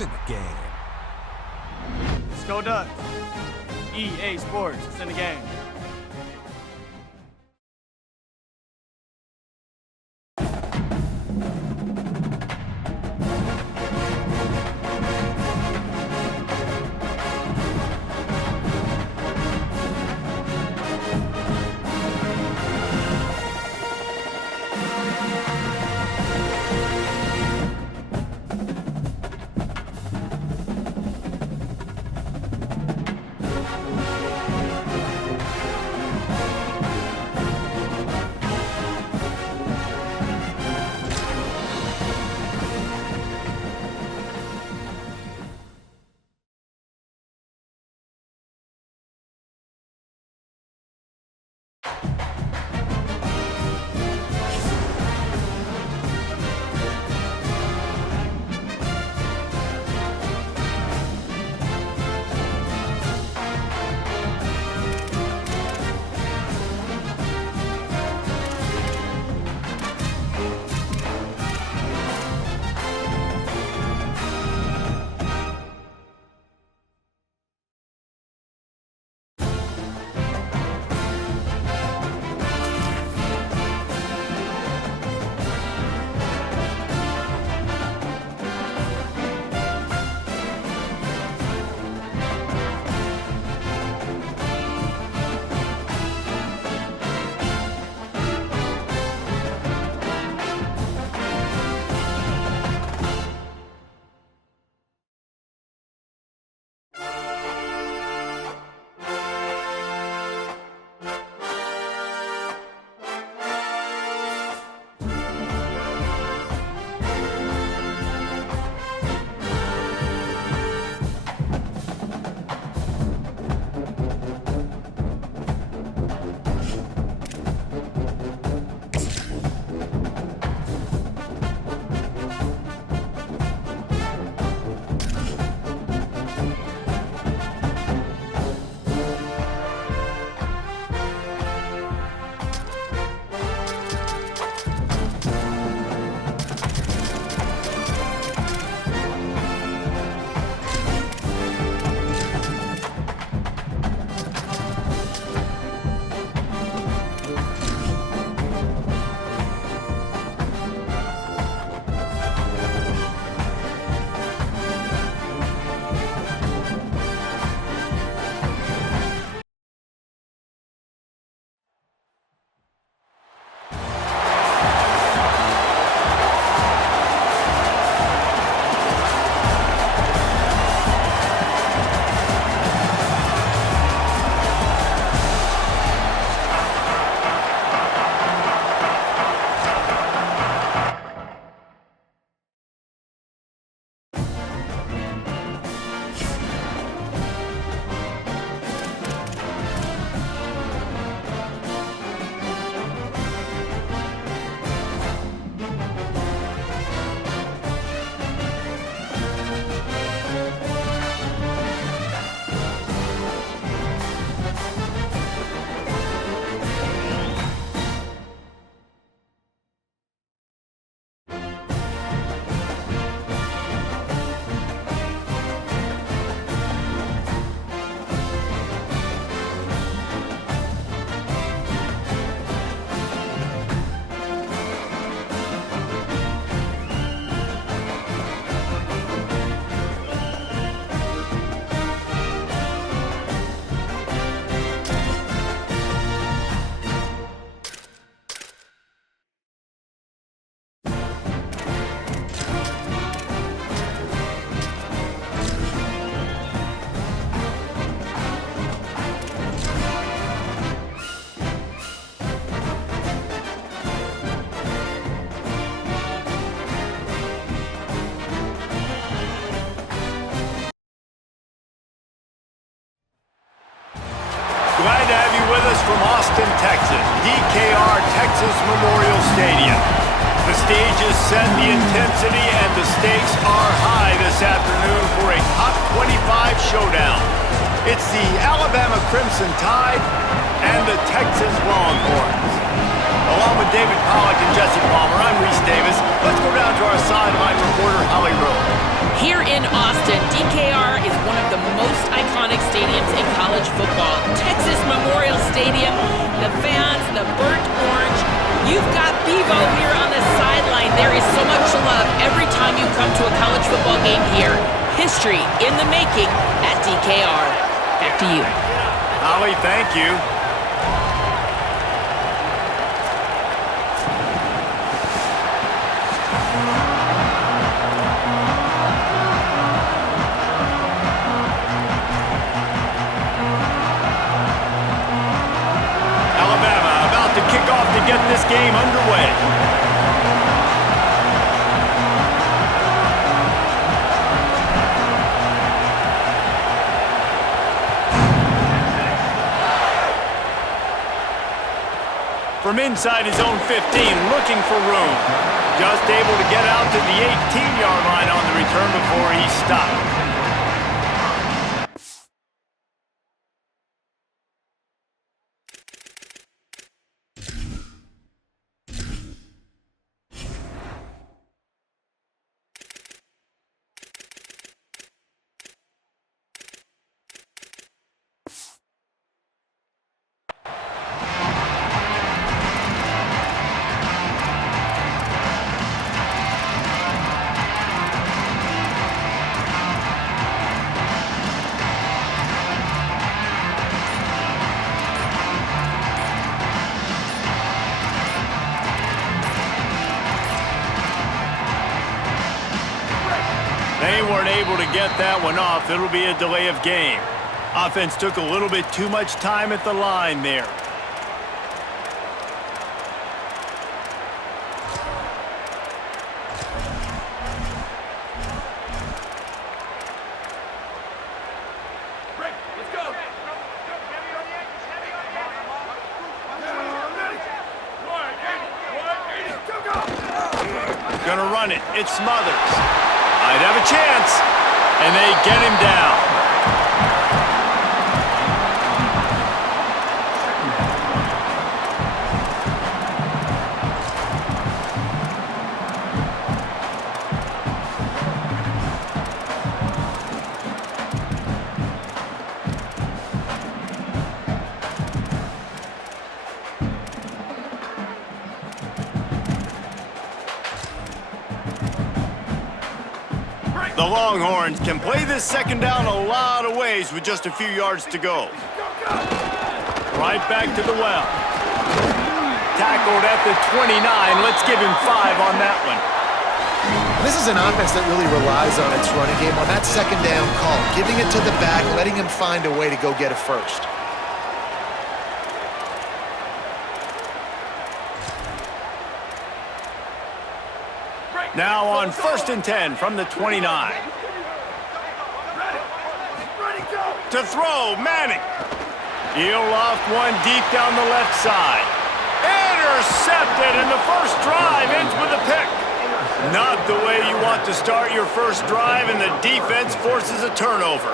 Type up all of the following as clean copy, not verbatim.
It's in the game. Let's go Ducks. EA Sports, it's in the game. Glad to have you with us from Austin, Texas, DKR Texas Memorial Stadium. The stage is set, the intensity and the stakes are high this afternoon for a top 25 showdown. It's the Alabama Crimson Tide and the Texas Longhorns. Along with David Pollack and Jesse Palmer, I'm Reese Davis. Let's go down to our sideline reporter, Holly Rowe. Here in Austin, stadiums in college football. Texas Memorial Stadium, the fans, the burnt orange. You've got Bevo here on the sideline. There is so much love every time you come to a college football game here. History in the making at DKR. Back to you. Holly, thank you. Kick off to get this game underway. From inside his own 15, looking for room. Just able to get out to the 18-yard line on the return before he stopped. They weren't able to get that one off. It'll be a delay of game. Offense took a little bit too much time at the line there. Gonna run it. It's Smothers. Might have a chance, and they get him down. The Longhorns can play this second down a lot of ways with just a few yards to go. Right back to the well. Tackled at the 29. Let's give him 5 on that one. This is an offense that really relies on its running game, on that second down call, giving it to the back, letting him find a way to go get a first. Now on 1st and 10 from the 29. To throw, Manning. He'll loft one deep down the left side. Intercepted, and the first drive ends with a pick. Not the way you want to start your first drive, and the defense forces a turnover.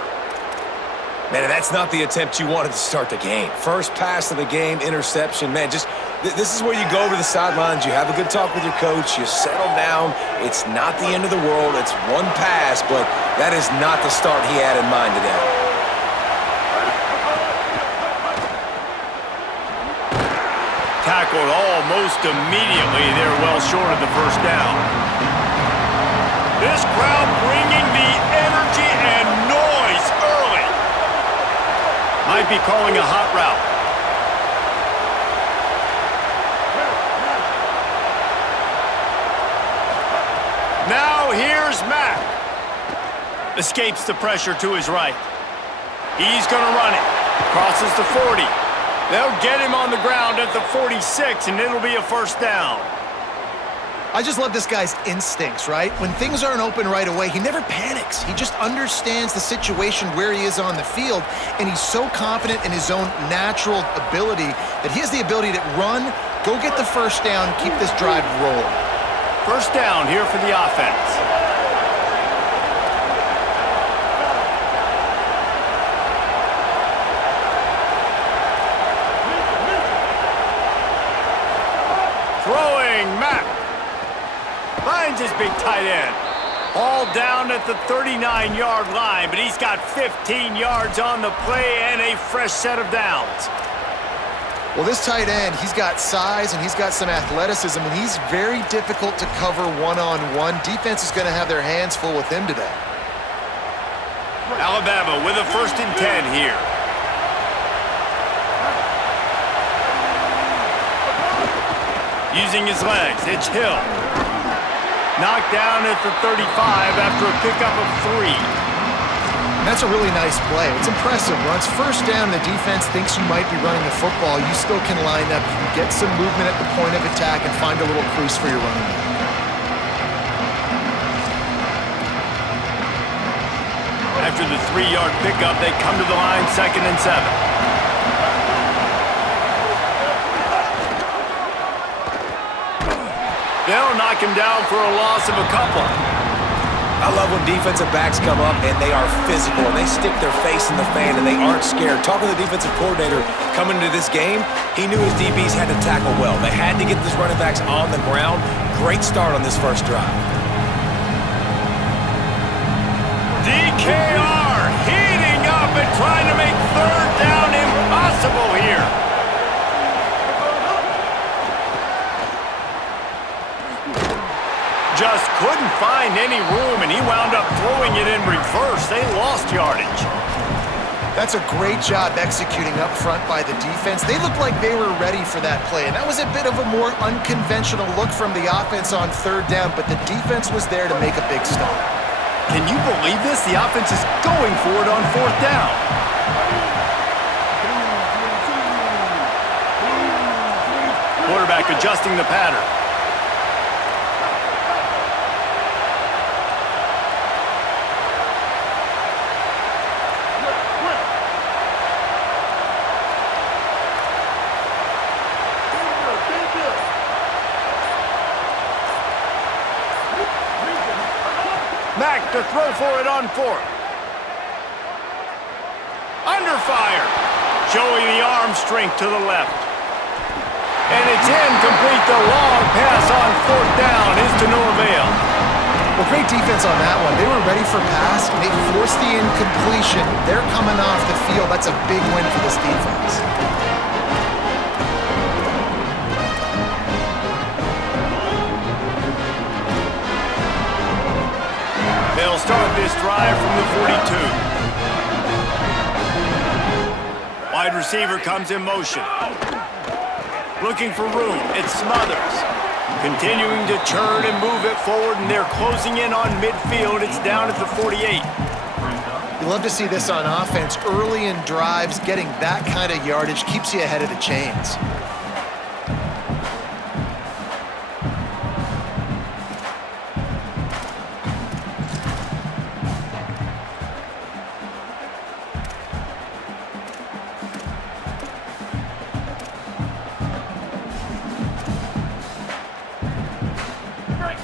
Man, that's not the attempt you wanted to start the game. First pass of the game, interception. Man, just this is where you go over the sidelines. You have a good talk with your coach. You settle down. It's not the end of the world. It's one pass, but that is not the start he had in mind today. Tackled almost immediately. They're well short of the first down. This crowd bringing the energy and noise early. Might be calling a hot route. Now here's Mack. Escapes the pressure to his right. He's going to run it. Crosses the 40. They'll get him on the ground at the 46, and it'll be a first down. I just love this guy's instincts, right? When things aren't open right away, he never panics. He just understands the situation where he is on the field, and he's so confident in his own natural ability that he has the ability to run, go get the first down, keep this drive rolling. First down here for the offense. Throwing Mack. Finds his big tight end. All down at the 39-yard line, but he's got 15 yards on the play and a fresh set of downs. Well, this tight end, he's got size and he's got some athleticism, and he's very difficult to cover one-on-one. Defense is going to have their hands full with him today. Alabama with a 1st and 10 here. Using his legs, it's Hill. Knocked down at the 35 after a pickup of 3. And that's a really nice play. It's impressive. Once first down, the defense thinks you might be running the football. You still can line up. You can get some movement at the point of attack and find a little crease for your running back. After the 3-yard pickup, they come to the line 2nd and 7. They'll knock him down for a loss of a couple. I love when defensive backs come up and they are physical and they stick their face in the fan and they aren't scared. Talking to the defensive coordinator coming into this game, he knew his DBs had to tackle well. They had to get these running backs on the ground. Great start on this first drive. DKR heating up and trying to make 3rd down impossible here. Just couldn't find any room, and he wound up throwing it in reverse. They lost yardage. That's a great job executing up front by the defense. They looked like they were ready for that play, and that was a bit of a more unconventional look from the offense on 3rd down, but the defense was there to make a big stop. Can you believe this? The offense is going for it on 4th down. Quarterback adjusting the pattern. Mack to throw for it on 4th. Under fire. Showing the arm strength to the left. And it's incomplete. The long pass on 4th down is to no avail. Well, great defense on that one. They were ready for pass, and they forced the incompletion. They're coming off the field. That's a big win for this defense. They'll start this drive from the 42. Wide receiver comes in motion. Looking for room. It's Smothers. Continuing to churn and move it forward, and they're closing in on midfield. It's down at the 48. You love to see this on offense. Early in drives, getting that kind of yardage keeps you ahead of the chains.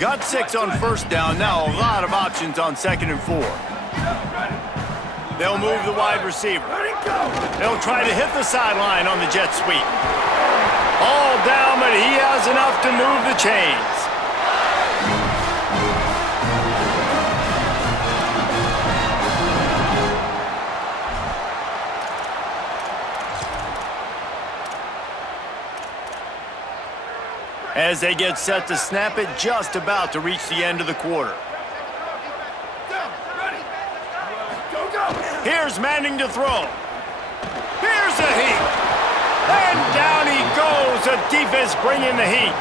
Got 6 on 1st down. Now a lot of options on 2nd and 4. They'll move the wide receiver. They'll try to hit the sideline on the jet sweep. All down, but he has enough to move the chains. As they get set to snap it, just about to reach the end of the quarter. Here's Manning to throw. Here's the heat. And down he goes. The defense bringing the heat.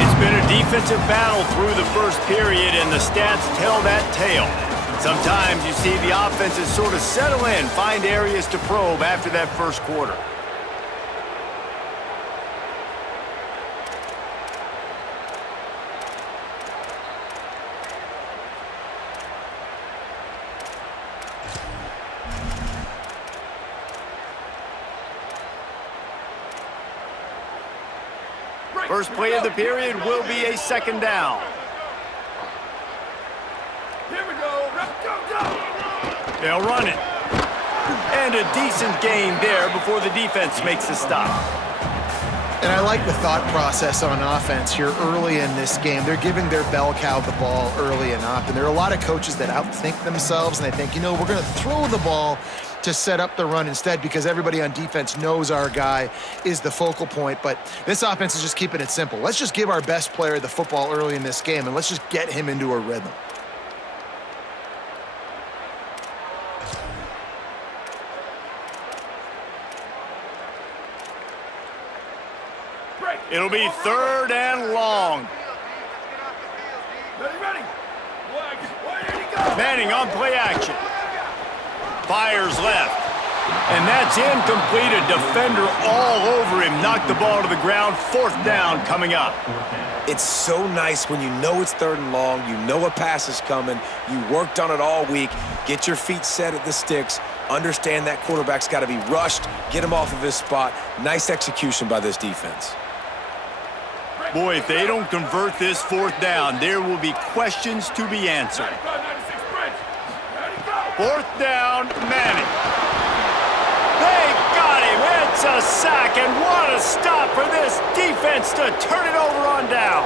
It's been a defensive battle through the first period, and the stats tell that tale. Sometimes you see the offenses sort of settle in, find areas to probe after that first quarter. First play of the period will be a 2nd down. Here we go. Go. They'll run it. And a decent gain there before the defense makes the stop. And I like the thought process on offense here early in this game. They're giving their bell cow the ball early and often. There are a lot of coaches that outthink themselves, and they think, you know, we're going to throw the ball to set up the run instead because everybody on defense knows our guy is the focal point. But this offense is just keeping it simple. Let's just give our best player the football early in this game, and let's just get him into a rhythm. It'll be 3rd and long. Manning on play action. Fires left. And that's incomplete. A defender all over him. Knocked the ball to the ground. 4th down coming up. It's so nice when you know it's 3rd and long, you know a pass is coming, you worked on it all week, get your feet set at the sticks, understand that quarterback's got to be rushed, get him off of his spot. Nice execution by this defense. Boy, if they don't convert this 4th down, there will be questions to be answered. 4th down, Manning. They got him. It's a sack, and what a stop for this defense to turn it over on downs.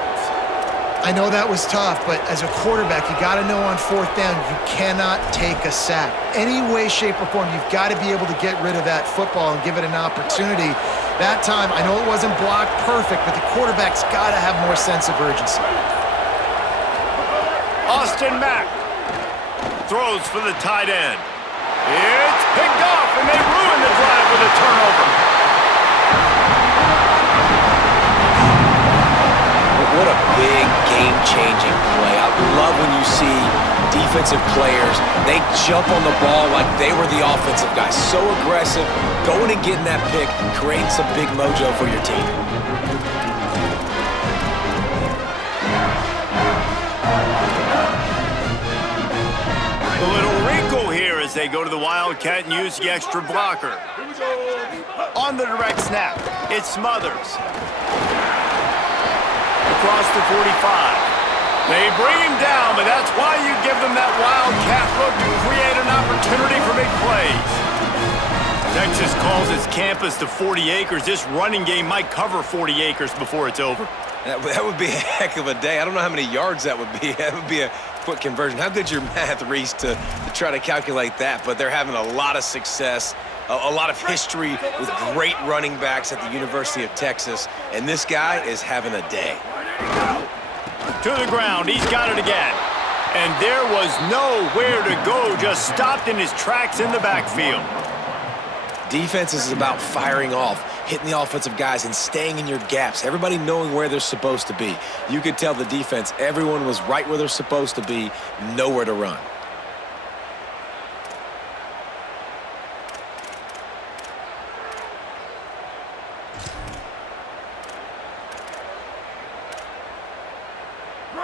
I know that was tough, but as a quarterback, you got to know on 4th down, you cannot take a sack. Any way, shape, or form, you've got to be able to get rid of that football and give it an opportunity. That time, I know it wasn't blocked perfect, but the quarterback's got to have more sense of urgency. Austin Mack throws for the tight end. It's picked off, and they ruin the drive with a turnover. What a big game-changing play. I love when you see defensive players, they jump on the ball like they were the offensive guys. So aggressive, going and getting that pick, creating some big mojo for your team. A little wrinkle here as they go to the Wildcat and use the extra blocker. On the direct snap, it's Smothers. Across the 45. They bring him down, but that's why you give them that Wildcat look to create an opportunity for big plays. Texas calls its campus the 40 acres. This running game might cover 40 acres before it's over. That would be a heck of a day. I don't know how many yards that would be. That would be a quick conversion. How good's your math, Reese, to try to calculate that? But they're having a lot of success, a lot of history with great running backs at the University of Texas, and this guy is having a day. To the ground, he's got it again. And there was nowhere to go, just stopped in his tracks in the backfield. Defense is about firing off, hitting the offensive guys and staying in your gaps, everybody knowing where they're supposed to be. You could tell the defense, everyone was right where they're supposed to be, nowhere to run.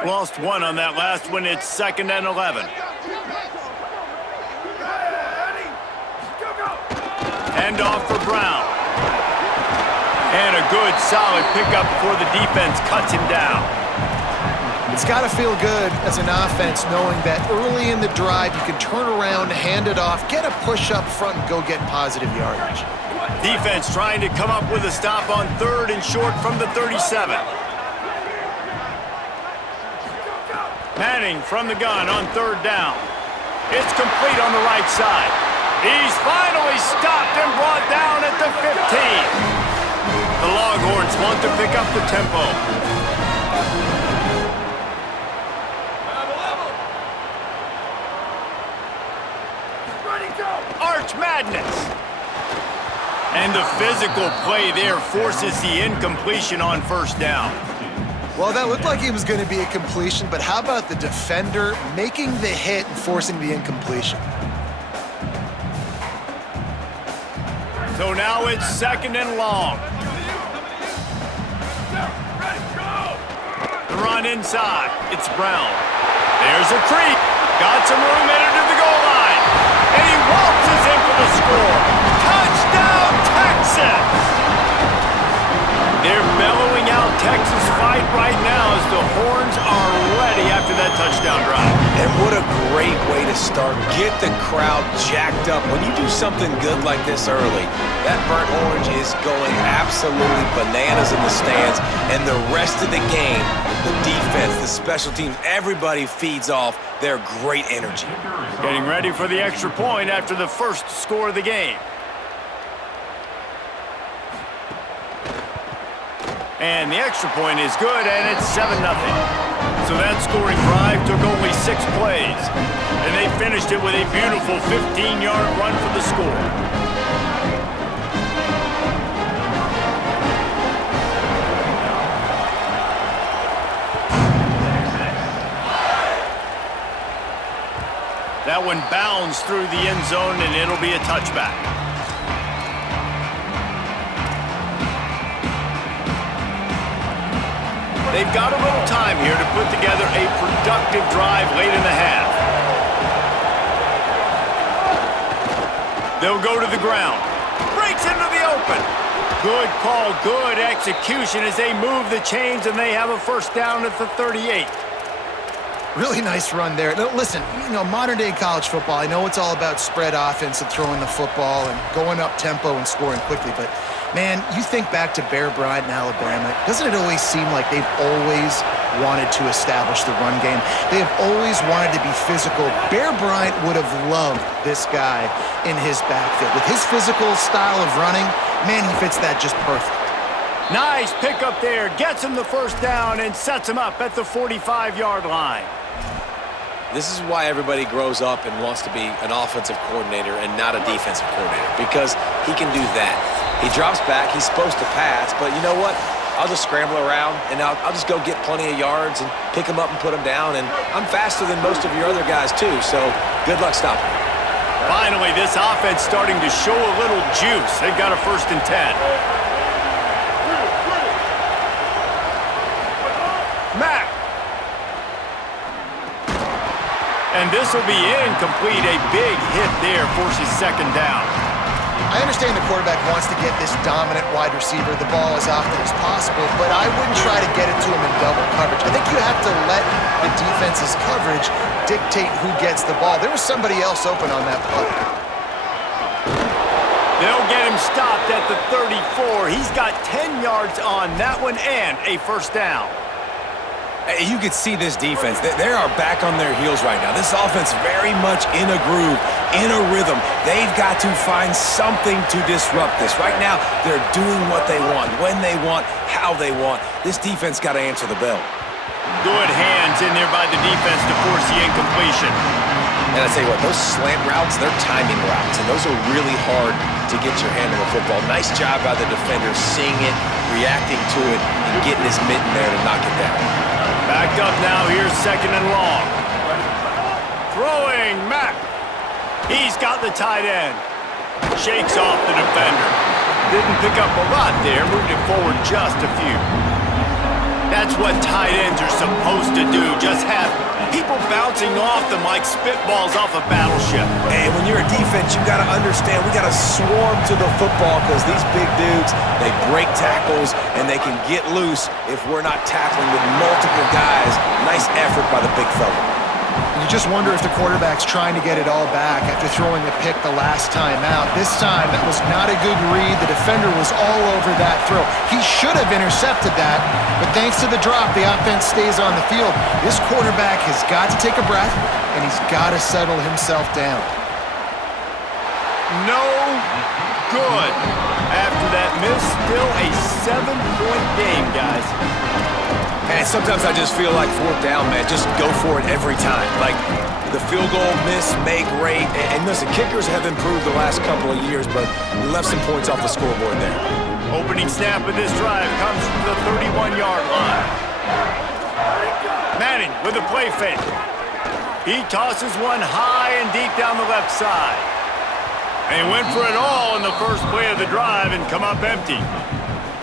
Lost one on that last one. It's 2nd and 11. Hand off for Brown. And a good, solid pickup before the defense cuts him down. It's got to feel good as an offense knowing that early in the drive you can turn around, hand it off, get a push up front, and go get positive yardage. Defense trying to come up with a stop on 3rd and short from the 37. Manning from the gun on 3rd down. It's complete on the right side. He's finally stopped and brought down at the 15. The Longhorns want to pick up the tempo. Arch Madness. And the physical play there forces the incompletion on 1st down. Well, that looked like it was going to be a completion, but how about the defender making the hit and forcing the incompletion? So now it's 2nd and long. The run inside. It's Brown. There's a creep. Got some room headed to the goal line. And he waltzes in for the score. Touchdown, Texas! They're bellowing out Texas right now as the horns are ready after that touchdown drive. And what a great way to start. Get the crowd jacked up. When you do something good like this early, that burnt orange is going absolutely bananas in the stands. And the rest of the game, the defense, the special teams, everybody feeds off their great energy. Getting ready for the extra point after the first score of the game. And the extra point is good, and it's 7-0. So that scoring drive took only 6 plays. And they finished it with a beautiful 15-yard run for the score. That one bounds through the end zone, and it'll be a touchback. They've got a little time here to put together a productive drive late in the half. They'll go to the ground. Breaks into the open. Good call, good execution as they move the chains, and they have a first down at the 38. Really nice run there. Now, listen, modern-day college football, I know it's all about spread offense and throwing the football and going up tempo and scoring quickly, but, man, you think back to Bear Bryant in Alabama, doesn't it always seem like they've always wanted to establish the run game? They have always wanted to be physical. Bear Bryant would have loved this guy in his backfield. With his physical style of running, man, he fits that just perfect. Nice pickup there. Gets him the first down and sets him up at the 45-yard line. This is why everybody grows up and wants to be an offensive coordinator and not a defensive coordinator, because he can do that. He drops back, he's supposed to pass, but you know what? I'll just scramble around, and I'll just go get plenty of yards and pick him up and put him down, and I'm faster than most of your other guys too, so good luck stopping him. Finally, this offense starting to show a little juice. They've got a 1st and 10. Mack. And this will be incomplete. A big hit there forces 2nd down. I understand the quarterback wants to get this dominant wide receiver the ball as often as possible, but I wouldn't try to get it to him in double coverage. I think you have to let the defense's coverage dictate who gets the ball. There was somebody else open on that play. They'll get him stopped at the 34. He's got 10 yards on that one and a first down. You could see this defense. They are back on their heels right now. This offense very much in a groove, in a rhythm. They've got to find something to disrupt this. Right now, they're doing what they want, when they want, how they want. This defense got to answer the bell. Good hands in there by the defense to force the incompletion. And I tell you what, those slant routes, they're timing routes, and those are really hard to get your hand on the football. Nice job by the defender seeing it, reacting to it, and getting his mitten there to knock it down. Backed up now, here's 2nd and long. Throwing, Mack. He's got the tight end. Shakes off the defender. Didn't pick up a lot there, moved it forward just a few. That's what tight ends are supposed to do, just have people bouncing off them like spitballs off a battleship. And when you're a defense, you got to understand, we got to swarm to the football because these big dudes, they break tackles and they can get loose if we're not tackling with multiple guys. Nice effort by the big fella. You just wonder if the quarterback's trying to get it all back after throwing a pick the last time out. This time, that was not a good read. The defender was all over that throw. He should have intercepted that, but thanks to the drop, the offense stays on the field. This quarterback has got to take a breath, and he's got to settle himself down. No good. After that miss, still a 7-point game, guys. And sometimes I just feel like 4th down, man, just go for it every time. Like the field goal, miss, make, rate. And listen, kickers have improved the last couple of years, but we left some points off the scoreboard there. Opening snap of this drive comes from the 31-yard line. Manning with a play fake. He tosses one high and deep down the left side. And he went for it all in the first play of the drive and come up empty.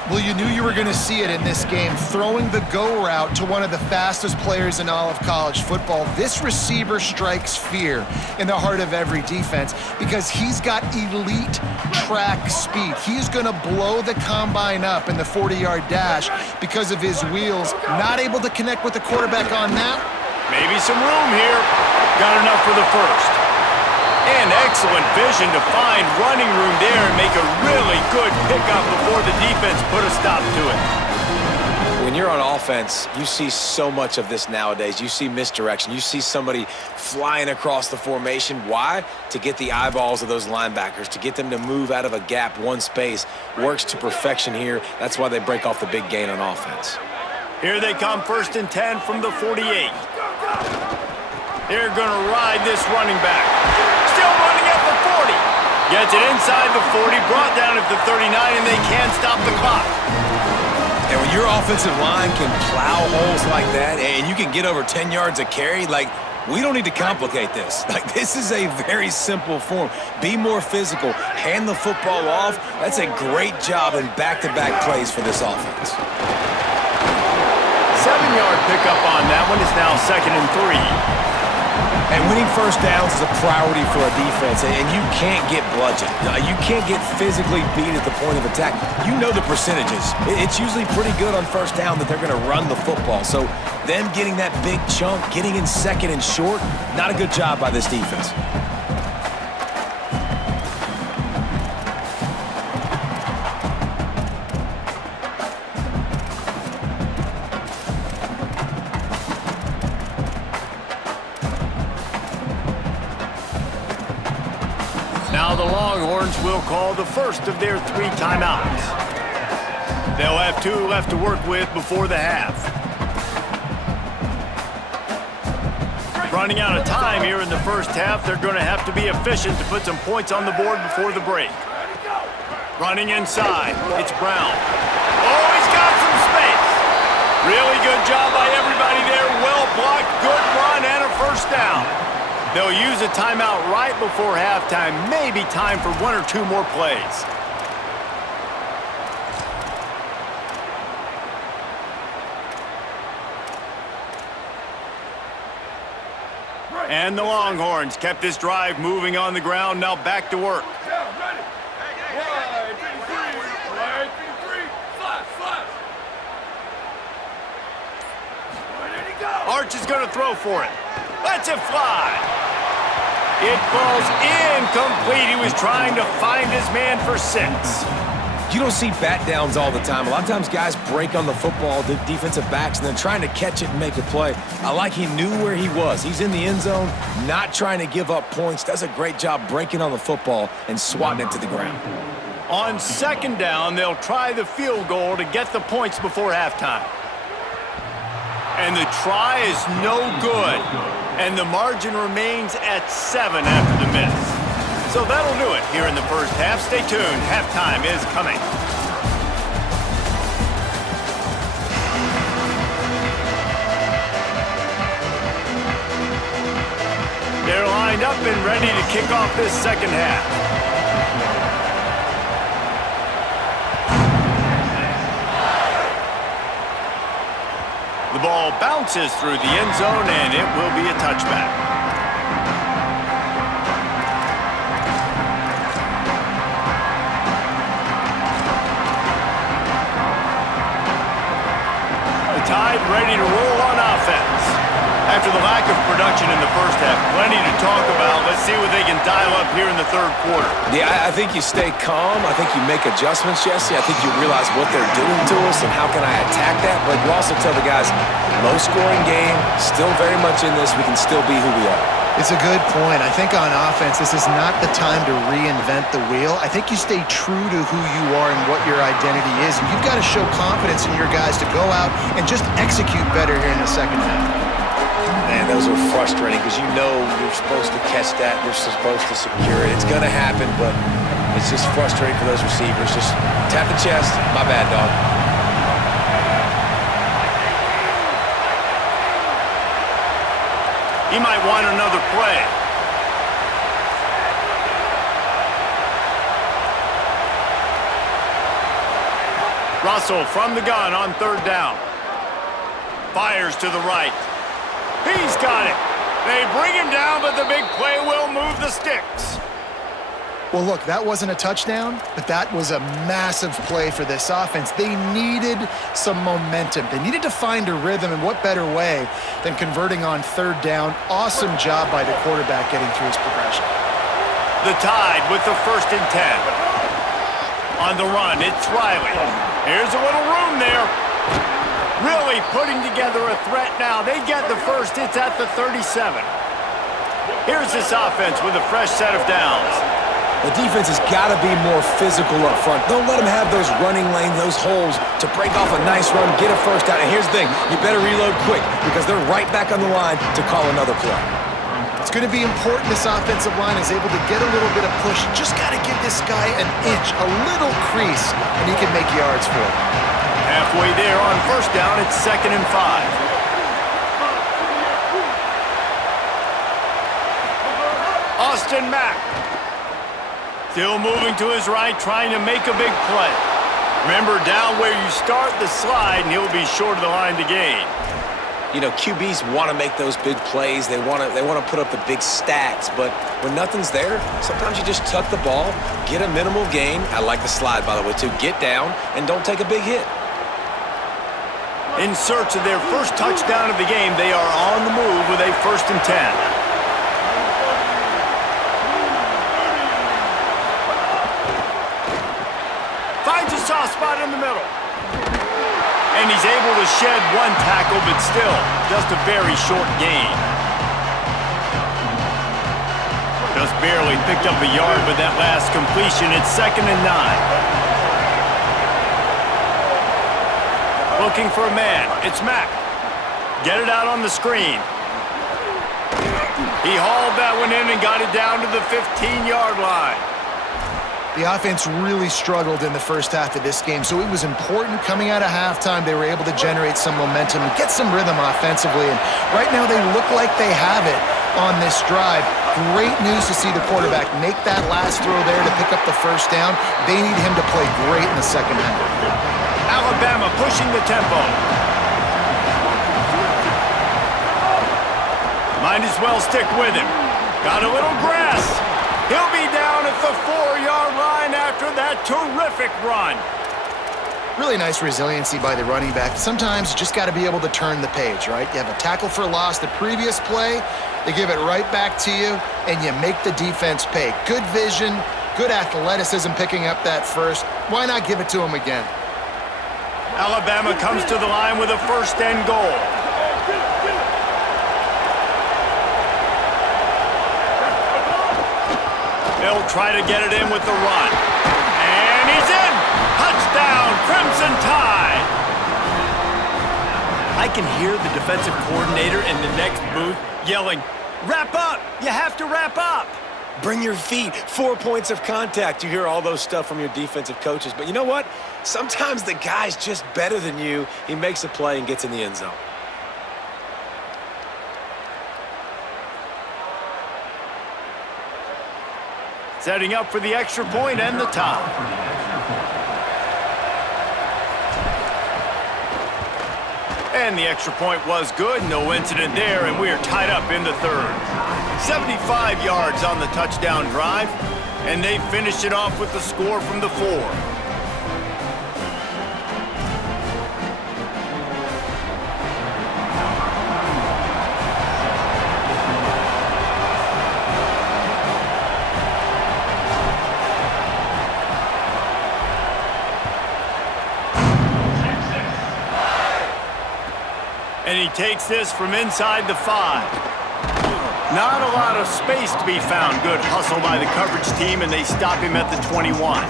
Well, you knew you were going to see it in this game. Throwing the go route to one of the fastest players in all of college football. This receiver strikes fear in the heart of every defense because he's got elite track speed. He's going to blow the combine up in the 40-yard dash because of his wheels. Not able to connect with the quarterback on that. Maybe some room here. Got enough for the first. And excellent vision to find running room there and make a really good pickup before the defense put a stop to it. When you're on offense, you see so much of this nowadays. You see misdirection. You see somebody flying across the formation. Why? To get the eyeballs of those linebackers, to get them to move out of a gap, one space. Works to perfection here. That's why they break off the big gain on offense. Here they come, 1st and 10 from the 48. They're going to ride this running back. Still running at the 40. Gets it inside the 40, brought down at the 39, and they can't stop the clock. And when your offensive line can plow holes like that and you can get over 10 yards a carry, like, we don't need to complicate this. Like, this is a very simple form. Be more physical. Hand the football off. That's a great job in back-to-back plays for this offense. 7-yard pickup on that one. Is now 2nd and 3. And winning first downs is a priority for a defense, and you can't get bludgeoned. You can't get physically beat at the point of attack. You know the percentages. It's usually pretty good on first down that they're going to run the football. So them getting that big chunk, getting in 2nd and short, not a good job by this defense. Now the Longhorns will call the first of their 3 timeouts. They'll have 2 left to work with before the half. Running out of time here in the first half, they're going to have to be efficient to put some points on the board before the break. Running inside, it's Brown. Oh, he's got some space. Really good job by everybody there. Well blocked, good run, and a first down. They'll use a timeout right before halftime. Maybe time for 1 or 2 more plays. And the Longhorns kept this drive moving on the ground. Now back to work. Arch is going to throw for it. Lets it fly. It falls incomplete. He was trying to find his man for 6. You don't see bat downs all the time. A lot of times guys break on the football, the defensive backs, and then trying to catch it and make a play. I like he knew where he was. He's in the end zone, not trying to give up points. Does a great job breaking on the football and swatting it to the ground. On 2nd down, they'll try the field goal to get the points before halftime. And the try is no good. And the margin remains at 7 after the miss. So that'll do it here in the first half. Stay tuned. Halftime is coming. They're lined up and ready to kick off this second half. The ball bounces through the end zone, and it will be a touchback. The Tide ready to roll on offense. After the lack of production in the first half, plenty to talk about. Let's see what they can dial up here in the 3rd quarter. Yeah, I think you stay calm. I think you make adjustments, Jesse. I think you realize what they're doing to us and how can I attack that. But you also tell the guys, low-scoring game, still very much in this. We can still be who we are. It's a good point. I think on offense, this is not the time to reinvent the wheel. I think you stay true to who you are and what your identity is. And you've got to show confidence in your guys to go out and just execute better here in the second half. Man, those are frustrating because you know you're supposed to catch that. You're supposed to secure it. It's going to happen, but it's just frustrating for those receivers. Just tap the chest. My bad, dog. He might want another play. Russell from the gun on third down. Fires to the right. He's got it. They bring him down, but the big play will move the sticks. Well, look, that wasn't a touchdown, but that was a massive play for this offense. They needed some momentum. They needed to find a rhythm, and what better way than converting on third down. Awesome job by the quarterback getting through his progression. The Tide with the 1st and 10. On the run, it's Riley. Here's a little room there. Really putting together a threat now. They get the first. It's at the 37. Here's this offense with a fresh set of downs. The defense has got to be more physical up front. Don't let them have those running lanes, those holes to break off a nice run, get a first down. And here's the thing, you better reload quick because they're right back on the line to call another play. It's going to be important this offensive line is able to get a little bit of push. Just got to give this guy an inch, a little crease, and he can make yards for it. Halfway there on first down, it's 2nd and 5. Austin Mack. Still moving to his right, trying to make a big play. Remember, down where you start the slide, and he'll be short of the line to gain. You know, QBs want to make those big plays. They want to put up the big stats. But when nothing's there, sometimes you just tuck the ball, get a minimal gain. I like the slide, by the way, too. Get down and don't take a big hit. In search of their first touchdown of the game, they are on the move with a 1st and 10. Finds a soft spot in the middle. And he's able to shed one tackle, but still, just a very short gain. Just barely picked up a yard with that last completion. It's 2nd and 9. Looking for a man. It's Mack. Get it out on the screen. He hauled that one in and got it down to the 15-yard line. The offense really struggled in the first half of this game, so it was important coming out of halftime. They were able to generate some momentum and get some rhythm offensively, and right now they look like they have it on this drive. Great news to see the quarterback make that last throw there to pick up the first down. They need him to play great in the second half. Alabama pushing the tempo. Might as well stick with him. Got a little grass. He'll be down at the 4-yard line after that terrific run. Really nice resiliency by the running back. Sometimes you just got to be able to turn the page, right? You have a tackle for loss the previous play, they give it right back to you, and you make the defense pay. Good vision, good athleticism picking up that first. Why not give it to him again? Alabama comes to the line with a 1st and goal. They'll try to get it in with the run. And he's in! Touchdown, Crimson Tide! I can hear the defensive coordinator in the next booth yelling, "Wrap up! You have to wrap up!" Bring your feet. 4 points of contact. You hear all those stuff from your defensive coaches. But you know what? Sometimes the guy's just better than you. He makes a play and gets in the end zone. Setting up for the extra point and the tie. And the extra point was good. No incident there, and we are tied up in the 3rd. 75 yards on the touchdown drive, and they finished it off with the score from the 4. And he takes this from inside the 5. Not a lot of space to be found. Good hustle by the coverage team, and they stop him at the 21.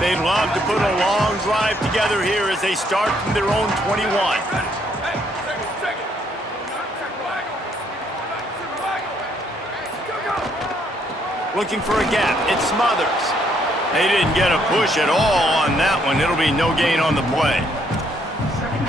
They'd love to put a long drive together here as they start from their own 21. Looking for a gap. It's Smothers. They didn't get a push at all on that one. It'll be no gain on the play.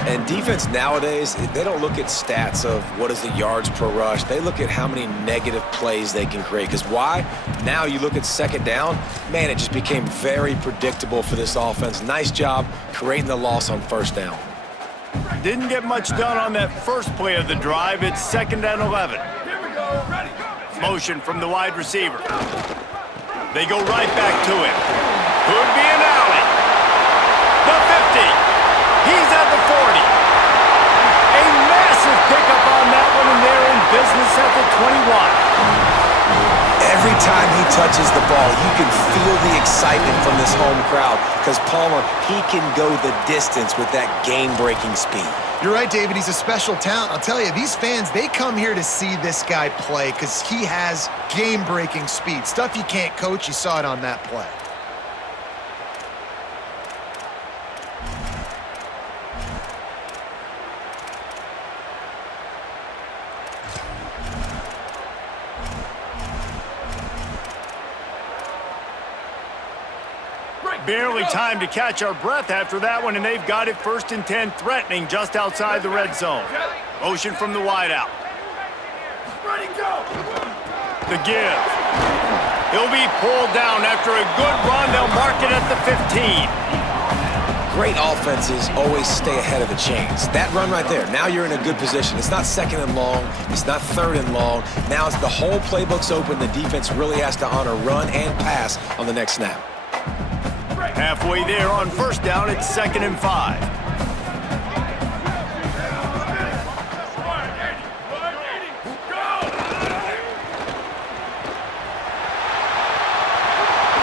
And defense nowadays, they don't look at stats of what is the yards per rush. They look at how many negative plays they can create. Because why? Now you look at second down, man, it just became very predictable for this offense. Nice job creating the loss on first down. Didn't get much done on that first play of the drive. It's 2nd and 11. Motion from the wide receiver. They go right back to him. Could be an alley. The 50. He's at the 40. A massive pickup on that one, and they're in business at the 21. Every time he touches the ball, you can feel the excitement from this home crowd because Palmer, he can go the distance with that game-breaking speed. You're right, David. He's a special talent. I'll tell you, these fans, they come here to see this guy play because he has game-breaking speed. Stuff you can't coach. You saw it on that play. Barely time to catch our breath after that one, and they've got it 1st and 10, threatening just outside the red zone. Motion from the wideout. The give. He'll be pulled down after a good run. They'll mark it at the 15. Great offenses always stay ahead of the chains. That run right there, now you're in a good position. It's not 2nd and long. It's not 3rd and long. Now it's the whole playbook's open. The defense really has to honor run and pass on the next snap. Halfway there on 1st down, it's 2nd and 5.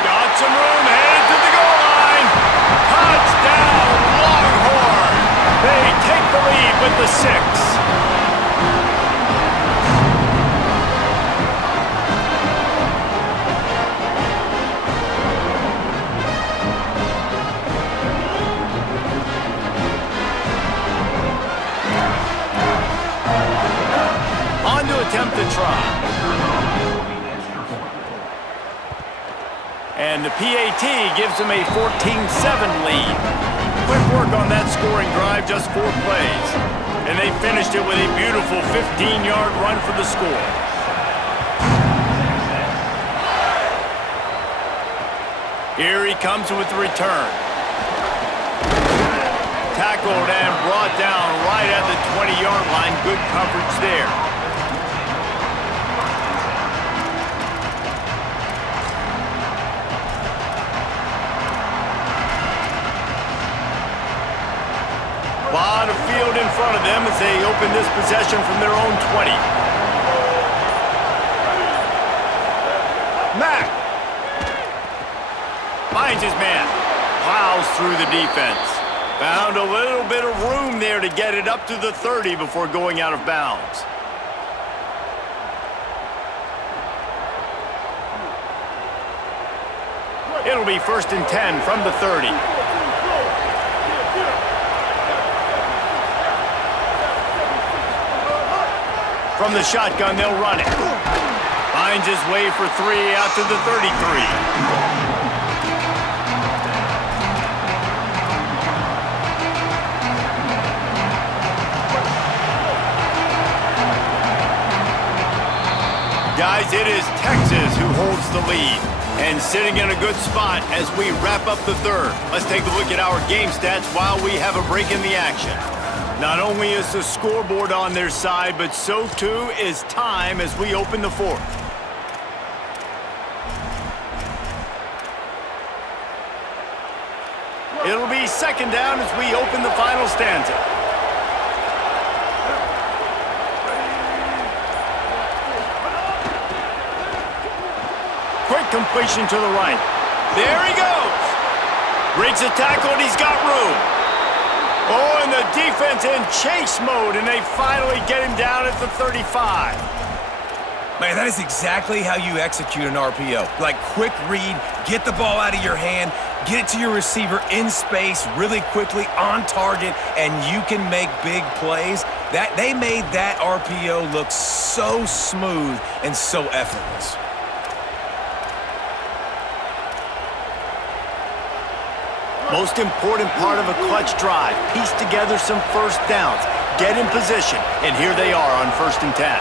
Got some room, headed to the goal line. Touchdown, Longhorn. They take the lead with the 6. Attempt to try. And the PAT gives them a 14-7 lead. Quick work on that scoring drive, just 4 plays. And they finished it with a beautiful 15-yard run for the score. Here he comes with the return. Tackled and brought down right at the 20-yard line. Good coverage there. A lot of field in front of them as they open this possession from their own 20. Mack finds his man, plows through the defense. Found a little bit of room there to get it up to the 30 before going out of bounds. It'll be 1st and 10 from the 30. From the shotgun, they'll run it. Finds his way for 3 out to the 33. Guys, it is Texas who holds the lead and sitting in a good spot as we wrap up the 3rd. Let's take a look at our game stats while we have a break in the action. Not only is the scoreboard on their side, but so too is time as we open the 4th. It'll be 2nd down as we open the final stanza. Quick completion to the right. There he goes. Breaks a tackle and he's got room. Oh, and the defense in chase mode, and they finally get him down at the 35. Man, that is exactly how you execute an RPO. Like, quick read, get the ball out of your hand, get it to your receiver in space really quickly, on target, and you can make big plays. They made that RPO look so smooth and so effortless. Most important part of a clutch drive. Piece together some first downs. Get in position. And here they are on 1st and 10.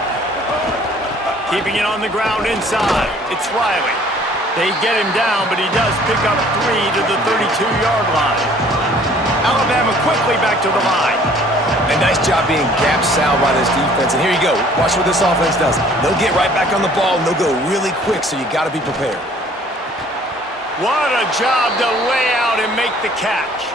Keeping it on the ground inside. It's Riley. They get him down, but he does pick up 3 to the 32-yard line. Alabama quickly back to the line. A nice job being gap sound by this defense. And here you go. Watch what this offense does. They'll get right back on the ball, and they'll go really quick, so you got to be prepared. What a job to lay out and make the catch.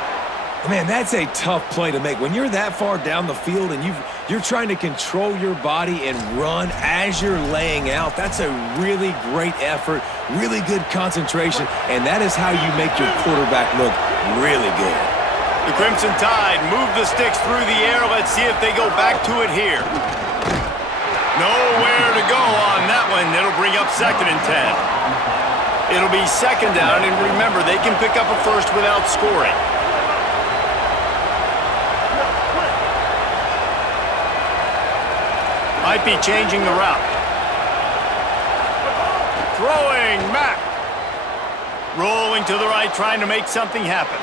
Man, that's a tough play to make. When you're that far down the field and you're trying to control your body and run as you're laying out, that's a really great effort, really good concentration, and that is how you make your quarterback look really good. The Crimson Tide move the sticks through the air. Let's see if they go back to it here. Nowhere to go on that one. It'll bring up 2nd and 10. It'll be 2nd down, and remember, they can pick up a first without scoring. Might be changing the route. Throwing Mack. Rolling to the right, trying to make something happen.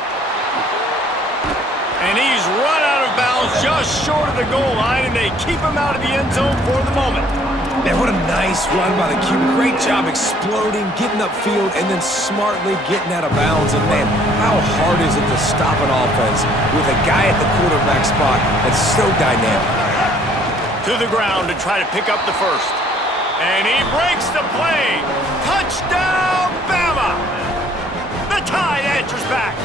And he's run out of bounds just short of the goal line, and they keep him out of the end zone for the moment. Man, what a nice run by the QB. Great job exploding, getting upfield, and then smartly getting out of bounds. And, man, how hard is it to stop an offense with a guy at the quarterback spot that's so dynamic? To the ground to try to pick up the first. And he breaks the play. Touchdown, Bama! The Tide answers back.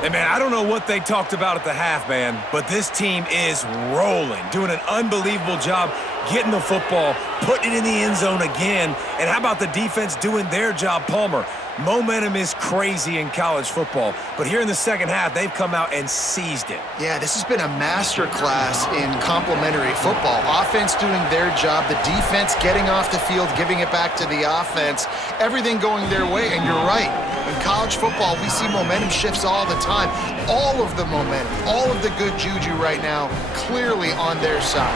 Hey, man, I don't know what they talked about at the half, man, but this team is rolling, doing an unbelievable job getting the football, putting it in the end zone again. And how about the defense doing their job, Palmer? Momentum is crazy in college football, but here in the second half, they've come out and seized it. Yeah, this has been a masterclass in complementary football. Offense doing their job, the defense getting off the field, giving it back to the offense, everything going their way, and you're right. In college football, we see momentum shifts all the time. All of the momentum, all of the good juju right now, clearly on their side.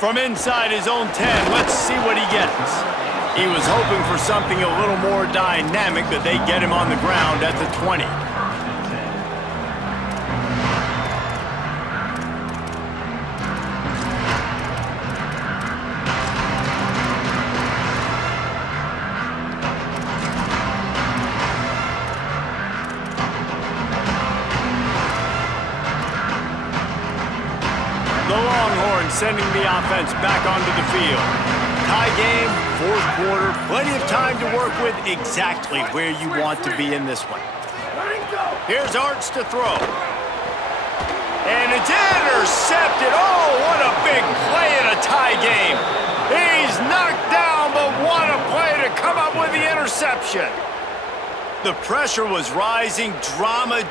From inside his own 10, let's see what he gets. He was hoping for something a little more dynamic, but they get him on the ground at the 20. Sending the offense back onto the field. Tie game, 4th quarter, plenty of time to work with, exactly where you want to be in this one. Here's Arts to throw. And it's intercepted. Oh, what a big play in a tie game. He's knocked down, but what a play to come up with the interception. The pressure was rising, drama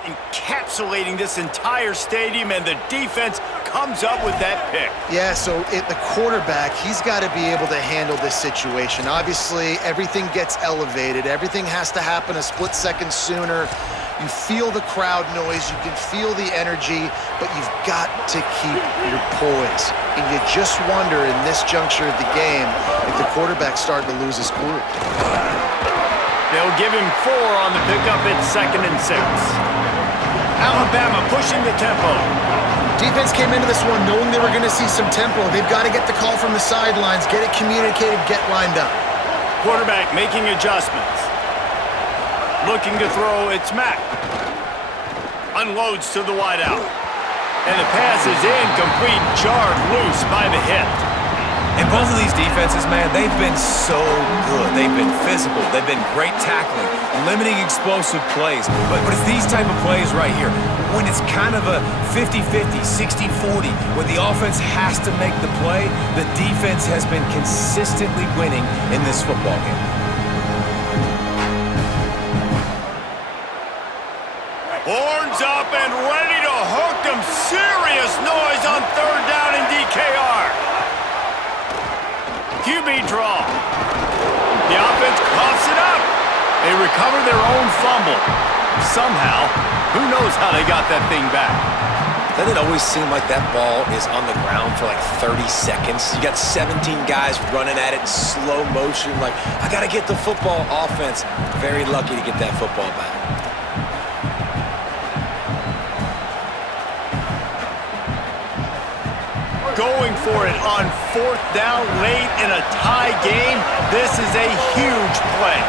encapsulating this entire stadium, and the defense comes up with that pick. Yeah, so the quarterback, he's got to be able to handle this situation. Obviously, everything gets elevated. Everything has to happen a split second sooner. You feel the crowd noise. You can feel the energy, but you've got to keep your poise. And you just wonder in this juncture of the game if the quarterback's starting to lose his cool. They'll give him 4 on the pickup. It's 2nd and 6. Alabama pushing the tempo. Defense came into this one knowing they were going to see some tempo. They've got to get the call from the sidelines, get it communicated, get lined up. Quarterback making adjustments. Looking to throw, it's Mack. Unloads to the wideout. And the pass is incomplete, jarred loose by the hit. And both of these defenses, man, they've been so good. They've been physical. They've been great tackling, limiting explosive plays. But it's these type of plays right here, when it's kind of a 50-50, 60-40, when the offense has to make the play, the defense has been consistently winning in this football game. Horns up and ready to hook them. Serious noise on 3rd down in DKR. QB draw. The offense coughs it up. They recover their own fumble. somehow. Who knows how they got that thing back? Doesn't it always seem like that ball is on the ground for like 30 seconds? You got 17 guys running at it in slow motion. Like, I got to get the football. Offense, very lucky to get that football back. Going for it on 4th down late in a tie game. This is a huge play.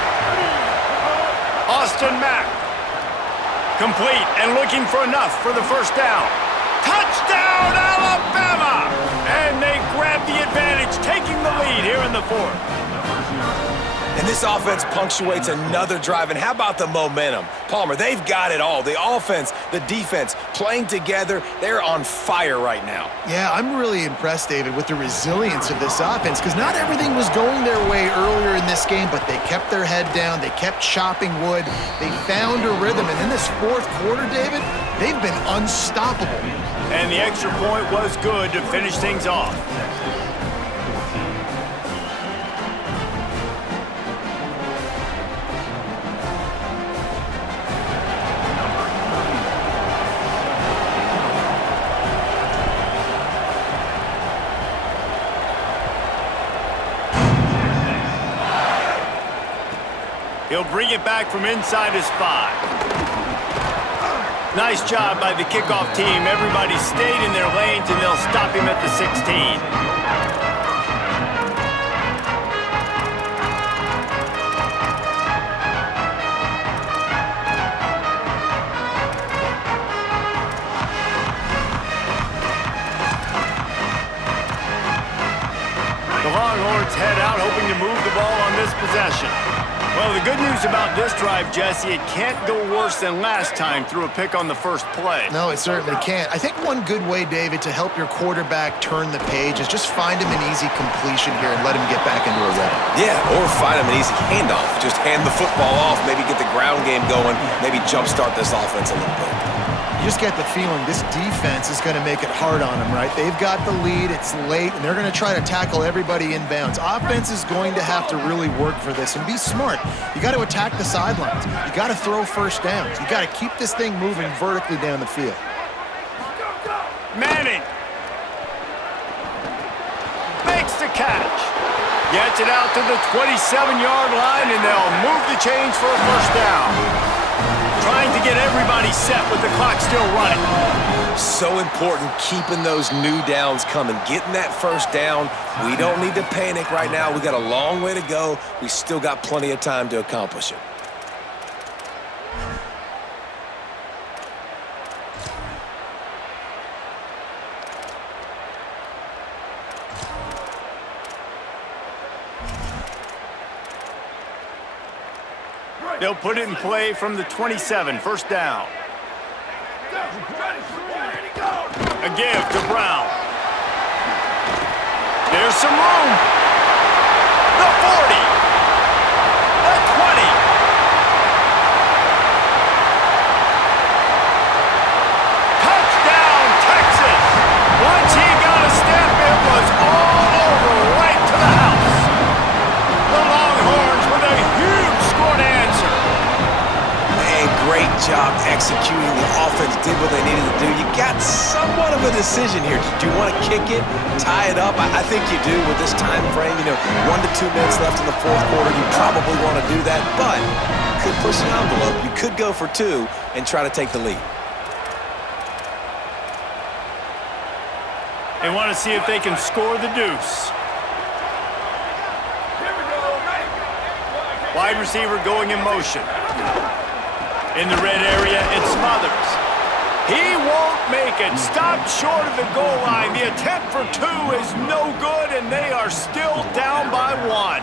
Austin Mack. Complete and looking for enough for the first down. Touchdown, Alabama! And they grab the advantage, taking the lead here in the 4th. And this offense punctuates another drive. And how about the momentum? Palmer, they've got it all. The offense, the defense, playing together. They're on fire right now. Yeah, I'm really impressed, David, with the resilience of this offense, because not everything was going their way earlier in this game, but they kept their head down. They kept chopping wood. They found a rhythm. And in this 4th quarter, David, they've been unstoppable. And the extra point was good to finish things off. He'll bring it back from inside his 5. Nice job by the kickoff team. Everybody stayed in their lanes, and they'll stop him at the 16. The Longhorns head out, hoping to move the ball on this possession. Well, the good news about this drive, Jesse, it can't go worse than last time through a pick on the first play. No, it certainly can't. I think one good way, David, to help your quarterback turn the page is just find him an easy completion here and let him get back into a rhythm. Yeah, or find him an easy handoff. Just hand the football off, maybe get the ground game going, maybe jumpstart this offense a little bit. You just get the feeling this defense is going to make it hard on them, right? They've got the lead, it's late, and they're going to try to tackle everybody inbounds. Offense is going to have to really work for this and be smart. You got to attack the sidelines. You got to throw first downs. You got to keep this thing moving vertically down the field. Manning makes the catch. Gets it out to the 27-yard line, and they'll move the chains for a first down. Trying to get everybody set with the clock still running. So important keeping those new downs coming, getting that first down. We don't need to panic right now. We got a long way to go. We still got plenty of time to accomplish it. They'll put it in play from the 27, first down. A give to Brown. There's some room. The 40. The 20. Touchdown, Texas. Once he got a step, it was all over right to the house. The Longhorns with a huge score to answer. Great job executing. The offense did what they needed to do. You got somewhat of a decision here. Do you want to kick it, tie it up? I think you do with this time frame. 1 to 2 minutes left in the 4th quarter. You probably want to do that, but you could push the envelope. You could go for 2 and try to take the lead. They want to see if they can score the deuce. Wide receiver going in motion. In the red area, it's Smothers. He won't make it. Stopped short of the goal line. The attempt for 2 is no good, and they are still down by 1.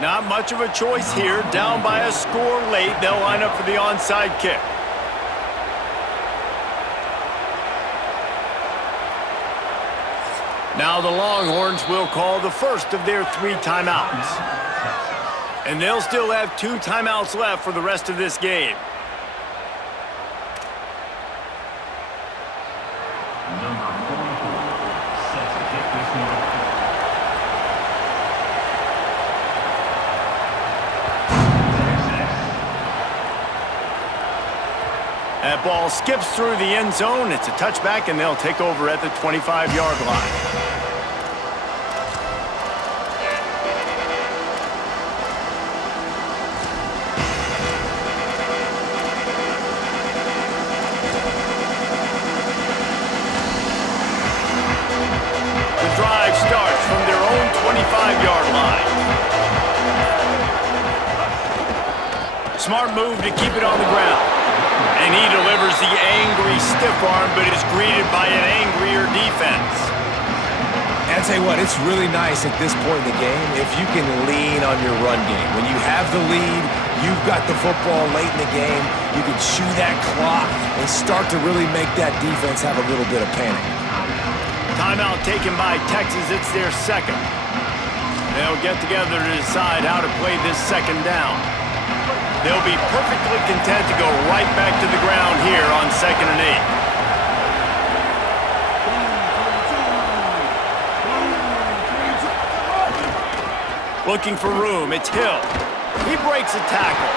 Not much of a choice here. Down by a score late. They'll line up for the onside kick. Now the Longhorns will call the first of their 3 timeouts. And they'll still have 2 timeouts left for the rest of this game. That ball skips through the end zone. It's a touchback, and they'll take over at the 25-yard line. Drive starts from their own 25-yard line. Smart move to keep it on the ground. And he delivers the angry stiff arm, but is greeted by an angrier defense. And I'll tell you what, it's really nice at this point in the game if you can lean on your run game. When you have the lead, you've got the football late in the game, you can chew that clock and start to really make that defense have a little bit of panic. Timeout taken by Texas. It's their second. They'll get together to decide how to play this second down. They'll be perfectly content to go right back to the ground here on 2nd and 8. Looking for room. It's Hill. He breaks a tackle,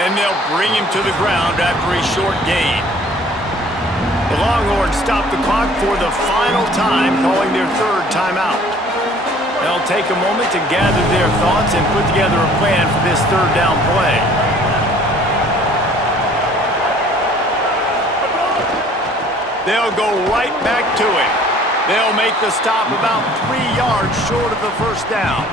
and they'll bring him to the ground after a short gain. The Longhorns stop the clock for the final time, calling their third timeout. They'll take a moment to gather their thoughts and put together a plan for this third down play. They'll go right back to it. They'll make the stop about 3 yards short of the first down.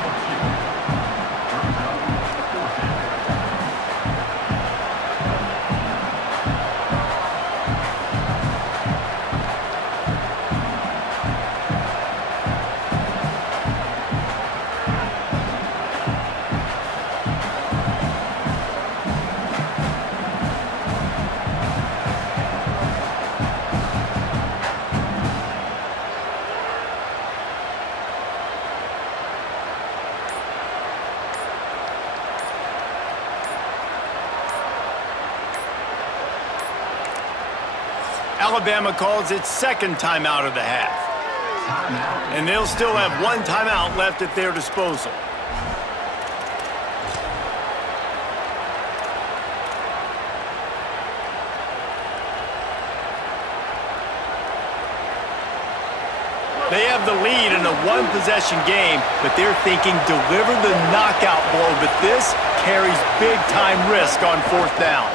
Alabama calls its second timeout of the half. And they'll still have one timeout left at their disposal. They have the lead in a one-possession game, but they're thinking deliver the knockout blow, but this carries big-time risk on 4th down.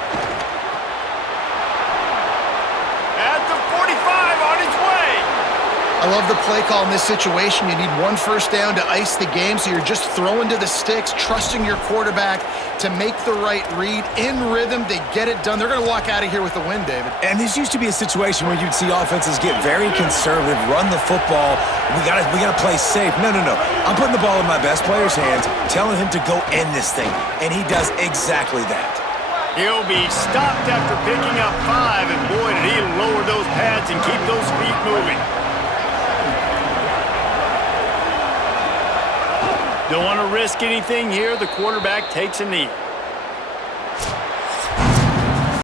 I love the play call in this situation. You need one first down to ice the game, so you're just throwing to the sticks, trusting your quarterback to make the right read. In rhythm, they get it done. They're going to walk out of here with the win, David. And this used to be a situation where you'd see offenses get very conservative, run the football. We gotta play safe. No. I'm putting the ball in my best player's hands, telling him to go end this thing, and he does exactly that. He'll be stopped after picking up 5, and boy, did he lower those pads and keep those feet moving. Don't want to risk anything here. The quarterback takes a knee.